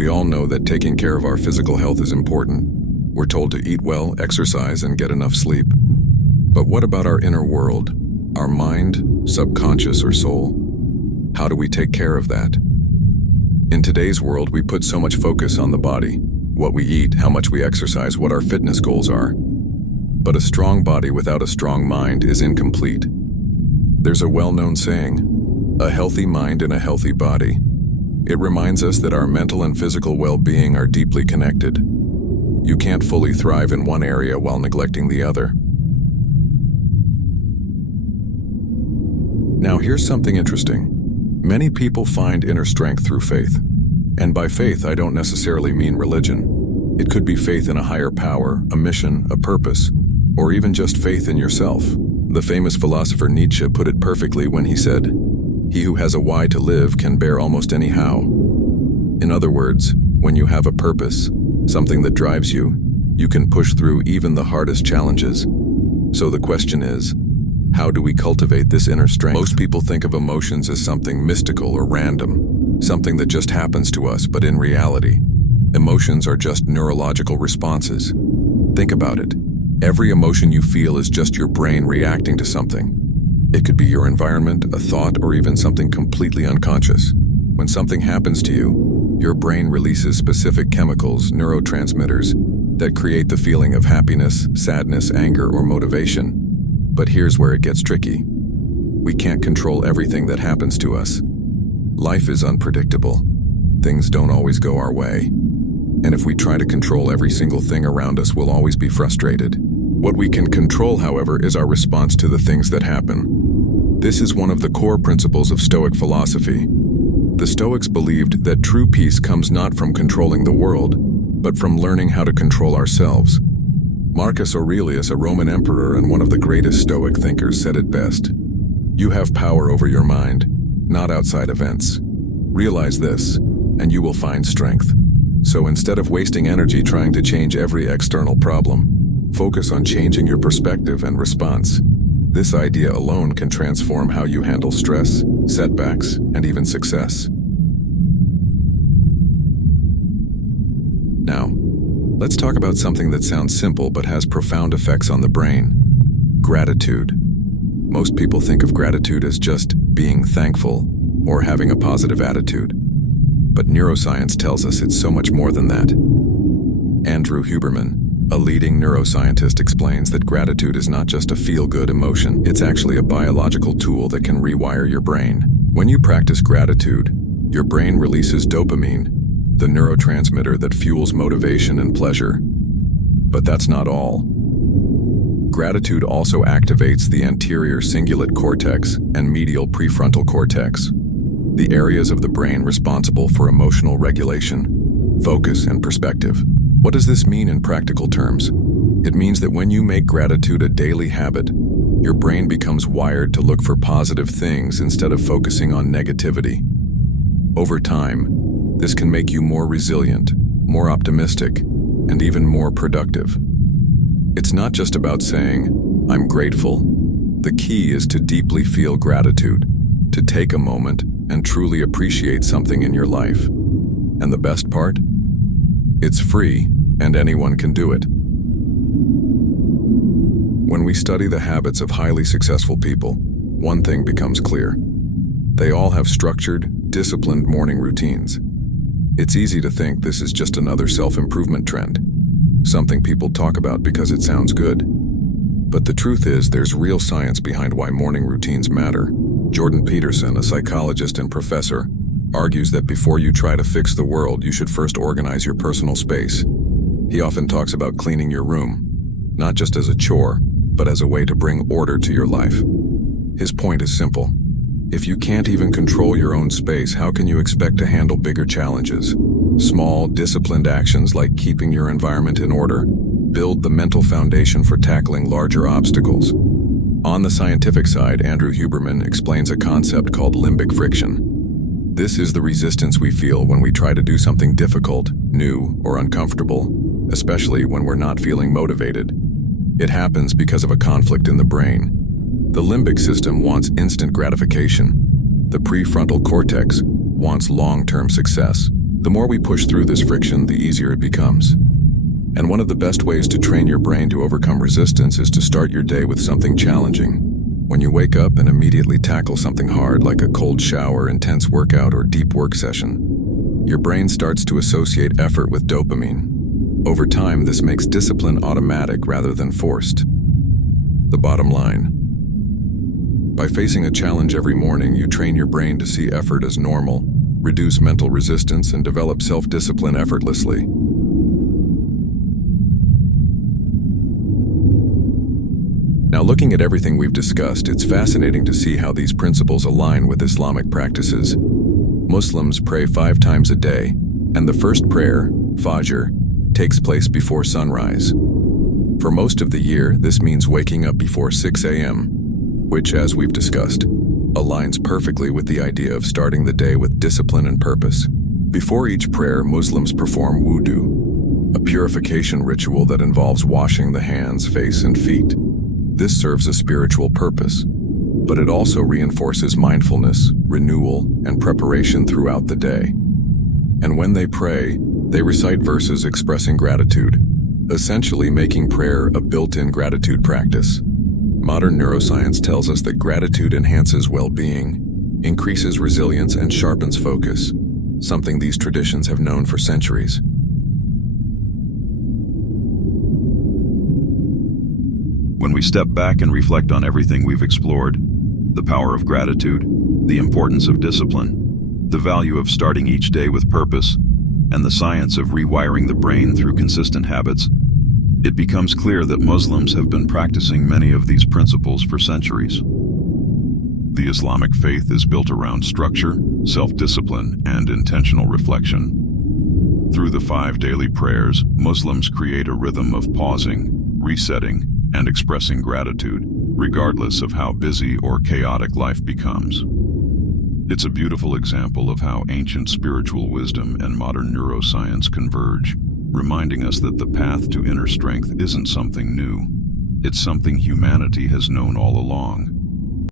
We all know that taking care of our physical health is important. We're told to eat well, exercise, and get enough sleep. But what about our inner world? Our mind, subconscious, or soul? How do we take care of that? In today's world, we put so much focus on the body, what we eat, how much we exercise, what our fitness goals are. But a strong body without a strong mind is incomplete. There's a well-known saying, a healthy mind in a healthy body. It reminds us that our mental and physical well-being are deeply connected. You can't fully thrive in one area while neglecting the other. Now here's something interesting. Many people find inner strength through faith. And by faith, I don't necessarily mean religion. It could be faith in a higher power, a mission, a purpose, or even just faith in yourself. The famous philosopher Nietzsche put it perfectly when he said, "He who has a why to live can bear almost any how." In other words, when you have a purpose, something that drives you, you can push through even the hardest challenges. So the question is, how do we cultivate this inner strength? Most people think of emotions as something mystical or random, something that just happens to us, but in reality, emotions are just neurological responses. Think about it. Every emotion you feel is just your brain reacting to something. It could be your environment, a thought, or even something completely unconscious. When something happens to you, your brain releases specific chemicals, neurotransmitters, that create the feeling of happiness, sadness, anger, or motivation. But here's where it gets tricky. We can't control everything that happens to us. Life is unpredictable. Things don't always go our way. And if we try to control every single thing around us, we'll always be frustrated. What we can control, however, is our response to the things that happen. This is one of the core principles of Stoic philosophy. The Stoics believed that true peace comes not from controlling the world, but from learning how to control ourselves. Marcus Aurelius, a Roman emperor and one of the greatest Stoic thinkers, said it best. You have power over your mind, not outside events. Realize this, and you will find strength. So instead of wasting energy trying to change every external problem, focus on changing your perspective and response. This idea alone can transform how you handle stress, setbacks, and even success. Now, let's talk about something that sounds simple but has profound effects on the brain. Gratitude. Most people think of gratitude as just being thankful or having a positive attitude. But neuroscience tells us it's so much more than that. Andrew Huberman, a leading neuroscientist, explains that gratitude is not just a feel-good emotion, it's actually a biological tool that can rewire your brain. When you practice gratitude, your brain releases dopamine, the neurotransmitter that fuels motivation and pleasure. But that's not all. Gratitude also activates the anterior cingulate cortex and medial prefrontal cortex, the areas of the brain responsible for emotional regulation, focus, and perspective. What does this mean in practical terms? It means that when you make gratitude a daily habit, your brain becomes wired to look for positive things instead of focusing on negativity. Over time, this can make you more resilient, more optimistic, and even more productive. It's not just about saying, "I'm grateful." The key is to deeply feel gratitude, to take a moment and truly appreciate something in your life. And the best part? It's free, and anyone can do it. When we study the habits of highly successful people, one thing becomes clear. They all have structured, disciplined morning routines. It's easy to think this is just another self-improvement trend, something people talk about because it sounds good. But the truth is, there's real science behind why morning routines matter. Jordan Peterson, a psychologist and professor, argues that before you try to fix the world, you should first organize your personal space. He often talks about cleaning your room, not just as a chore, but as a way to bring order to your life. His point is simple. If you can't even control your own space, how can you expect to handle bigger challenges? Small, disciplined actions like keeping your environment in order build the mental foundation for tackling larger obstacles. On the scientific side, Andrew Huberman explains a concept called limbic friction. This is the resistance we feel when we try to do something difficult, new, or uncomfortable, especially when we're not feeling motivated. It happens because of a conflict in the brain. The limbic system wants instant gratification. The prefrontal cortex wants long-term success. The more we push through this friction, the easier it becomes. And one of the best ways to train your brain to overcome resistance is to start your day with something challenging. When you wake up and immediately tackle something hard like a cold shower, intense workout, or deep work session, your brain starts to associate effort with dopamine. Over time, this makes discipline automatic rather than forced. The bottom line: by facing a challenge every morning, you train your brain to see effort as normal, reduce mental resistance, and develop self-discipline effortlessly. Now, looking at everything we've discussed, it's fascinating to see how these principles align with Islamic practices. Muslims pray 5 times a day, and the first prayer, Fajr, takes place before sunrise. For most of the year, this means waking up before 6 a.m., which, as we've discussed, aligns perfectly with the idea of starting the day with discipline and purpose. Before each prayer, Muslims perform wudu, a purification ritual that involves washing the hands, face, and feet. This serves a spiritual purpose, but it also reinforces mindfulness, renewal, and preparation throughout the day. And when they pray, they recite verses expressing gratitude, essentially making prayer a built-in gratitude practice. Modern neuroscience tells us that gratitude enhances well-being, increases resilience, and sharpens focus, something these traditions have known for centuries. When we step back and reflect on everything we've explored, the power of gratitude, the importance of discipline, the value of starting each day with purpose, and the science of rewiring the brain through consistent habits, it becomes clear that Muslims have been practicing many of these principles for centuries. The Islamic faith is built around structure, self-discipline, and intentional reflection. Through the 5 daily prayers, Muslims create a rhythm of pausing, resetting, and expressing gratitude, regardless of how busy or chaotic life becomes. It's a beautiful example of how ancient spiritual wisdom and modern neuroscience converge, reminding us that the path to inner strength isn't something new. It's something humanity has known all along.